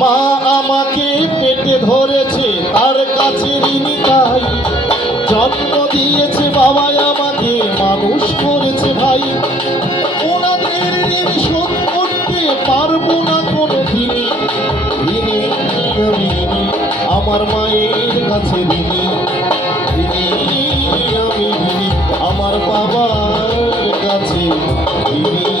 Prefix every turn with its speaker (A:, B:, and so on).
A: মা আমাকে পেটে ধরেছে, তার কাছে ঋণী তাই। জন্ম দিয়েছে বাবা আমাকে, মানুষ করেছে ভাই। ওনাদের ঋণ শোধ করতে পারব না কোনো দিনই ঋণী ঋণী, আমার মায়ের কাছে ঋণী। ঋণী, আমি ঋণী, আমার বাবার কাছে ঋণী।